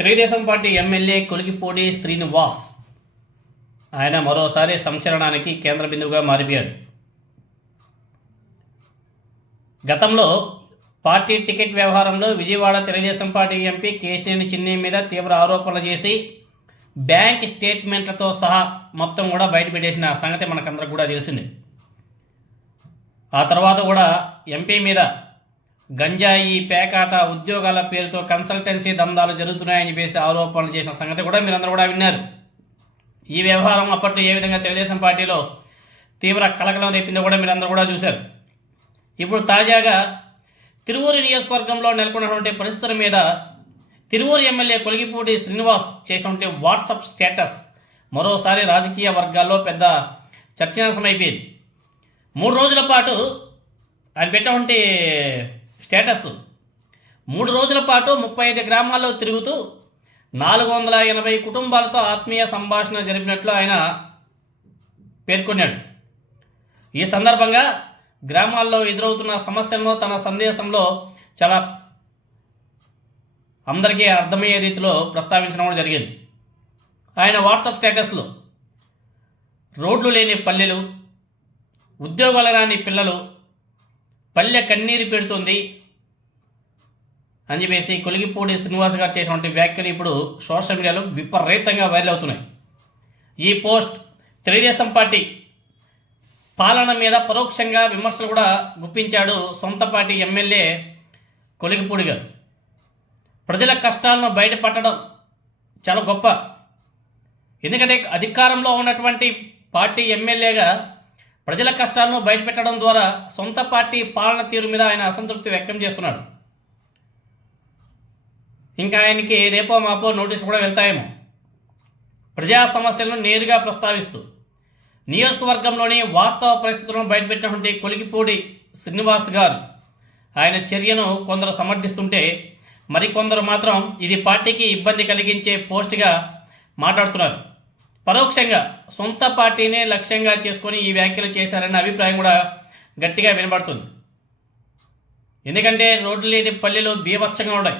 Telugu Desam party MLA Kolikapudi Srinivas ఆయన మరోసారి సంచలనానికి కేంద్ర బిందువుగా మారిపోయాడు. గతంలో పార్టీ టికెట్ వ్యవహారంలో విజయవాడ తెలుగుదేశం పార్టీ ఎంపీ కేశినేని చిన్ని మీద తీవ్ర ఆరోపణలు చేసి బ్యాంక్ స్టేట్మెంట్లతో సహా మొత్తం కూడా బయటపెట్టేసిన సంగతి మనకందరికి కూడా తెలిసింది. ఆ తర్వాత కూడా ఎంపీ మీద గంజాయి, పేకాట, ఉద్యోగాల పేరుతో కన్సల్టెన్సీ దందాలు జరుగుతున్నాయని చెప్పేసి ఆరోపణలు చేసిన సంగతి కూడా మీరందరూ కూడా విన్నారు. ఈ వ్యవహారం అప్పట్లో ఏ విధంగా తెలుగుదేశం పార్టీలో తీవ్ర కలకలం రేపిందో కూడా మీరందరూ కూడా చూశారు. ఇప్పుడు తాజాగా తిరువూరు నియోజకవర్గంలో నెలకొన్నటువంటి పరిస్థితుల మీద తిరువూరు ఎమ్మెల్యే కొలికిపూడి శ్రీనివాస్ చేసినటువంటి వాట్సాప్ స్టేటస్ మరోసారి రాజకీయ వర్గాల్లో పెద్ద చర్చనీయాంశమైపోయింది. 3 రోజుల పాటు ఆయన పెట్టినటువంటి స్టేటస్ 3 రోజుల పాటు 35 గ్రామాల్లో తిరుగుతూ 480 కుటుంబాలతో ఆత్మీయ సంభాషణ జరిపినట్లు ఆయన పేర్కొన్నాడు. ఈ సందర్భంగా గ్రామాల్లో ఎదురవుతున్న సమస్యలను తన సందేశంలో చాలా అందరికీ అర్థమయ్యే రీతిలో ప్రస్తావించడం కూడా జరిగింది. ఆయన వాట్సాప్ స్టేటస్లో రోడ్లు లేని పల్లెలు, ఉద్యోగాలు రాని పిల్లలు, పల్లె కన్నీరు పెడుతుంది అని చెప్పేసి కొలికిపూడి శ్రీనివాస్ గారు చేసినటువంటి వ్యాఖ్యలు ఇప్పుడు సోషల్ మీడియాలో విపరీతంగా వైరల్ అవుతున్నాయి. ఈ పోస్ట్ తెలుగుదేశం పార్టీ పాలన మీద పరోక్షంగా విమర్శలు కూడా గుప్పించాడు సొంత పార్టీ ఎమ్మెల్యే కొలికిపూడి గారు. ప్రజల కష్టాలను బయటపడడం చాలా గొప్ప. ఎందుకంటే అధికారంలో ఉన్నటువంటి పార్టీ ఎమ్మెల్యేగా ప్రజల కష్టాలను బయటపెట్టడం ద్వారా సొంత పార్టీ పాలన తీరు మీద ఆయన అసంతృప్తి వ్యక్తం చేస్తున్నాడు. ఇంకా ఆయనకి రేపో మాపో నోటీసు కూడా వెళ్తాయేమో. ప్రజా సమస్యలను నేరుగా ప్రస్తావిస్తూ నియోజకవర్గంలోని వాస్తవ పరిస్థితులను బయటపెట్టినటువంటి కొలికిపూడి శ్రీనివాస్ గారు ఆయన చర్యను కొందరు సమర్థిస్తుంటే మరికొందరు మాత్రం ఇది పార్టీకి ఇబ్బంది కలిగించే పోస్ట్గా మాట్లాడుతున్నారు. పరోక్షంగా సొంత పార్టీనే లక్ష్యంగా చేసుకొని ఈ వ్యాఖ్యలు చేశారన్న అభిప్రాయం కూడా గట్టిగా వినబడుతుంది. ఎందుకంటే రోడ్లు లేని పల్లెలు బీభత్సంగా ఉన్నాయి,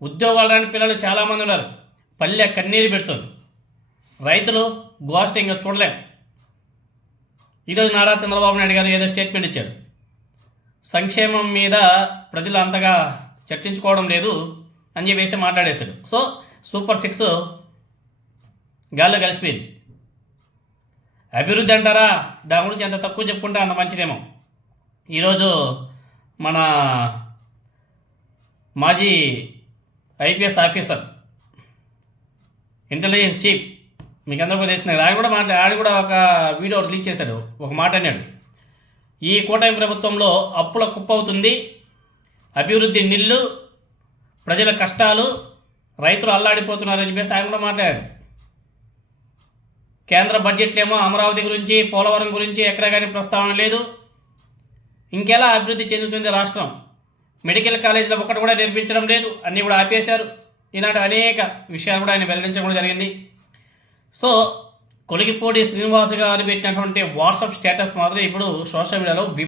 ఉద్యోగాలు రాని పిల్లలు చాలామంది ఉన్నారు, పల్లె కన్నీరు పెడుతుంది, రైతులు గోష్ఠ ఇంకా చూడలేం. ఈరోజు నారా చంద్రబాబు నాయుడు గారు ఏదో స్టేట్మెంట్ ఇచ్చాడు, సంక్షేమం మీద ప్రజలు అంతగా చర్చించుకోవడం లేదు అని చెప్పేసి మాట్లాడేశాడు. సో సూపర్ 6 గాల్లో కలిసిపోయింది. అభివృద్ధి అంటారా, దాని గురించి ఎంత తక్కువ చెప్పుకుంటే అంత మంచిదేమో. ఈరోజు మన మాజీ ఐపీఎస్ ఆఫీసర్, ఇంటెలిజెన్స్ చీఫ్, మీకు అందరూ కూడా తెలిసిన ఆడు కూడా ఒక వీడియో రిలీజ్ చేశాడు. ఒక మాట అన్నాడు, ఈ కూటమి ప్రభుత్వంలో అప్పుల కుప్ప అవుతుంది, అభివృద్ధి నిల్లు, ప్రజల కష్టాలు, రైతులు అల్లాడిపోతున్నారని చెప్పేసి ఆయన కూడా మాట్లాడాడు. కేంద్ర బడ్జెట్లో ఏమో అమరావతి గురించి, పోలవరం గురించి ఎక్కడ కానీ ప్రస్తావన లేదు. ఇంకెలా అభివృద్ధి చెందుతుంది రాష్ట్రం? మెడికల్ కాలేజీలో ఒకటి కూడా నిర్మించడం లేదు, అన్నీ కూడా ఆపేశారు. ఇలాంటి అనేక విషయాలు కూడా ఆయన వెల్లడించడం కూడా జరిగింది. సో కొలికిపూడి శ్రీనివాస్ గారు పెట్టినటువంటి వాట్సాప్ స్టేటస్ మాత్రం ఇప్పుడు సోషల్ మీడియాలో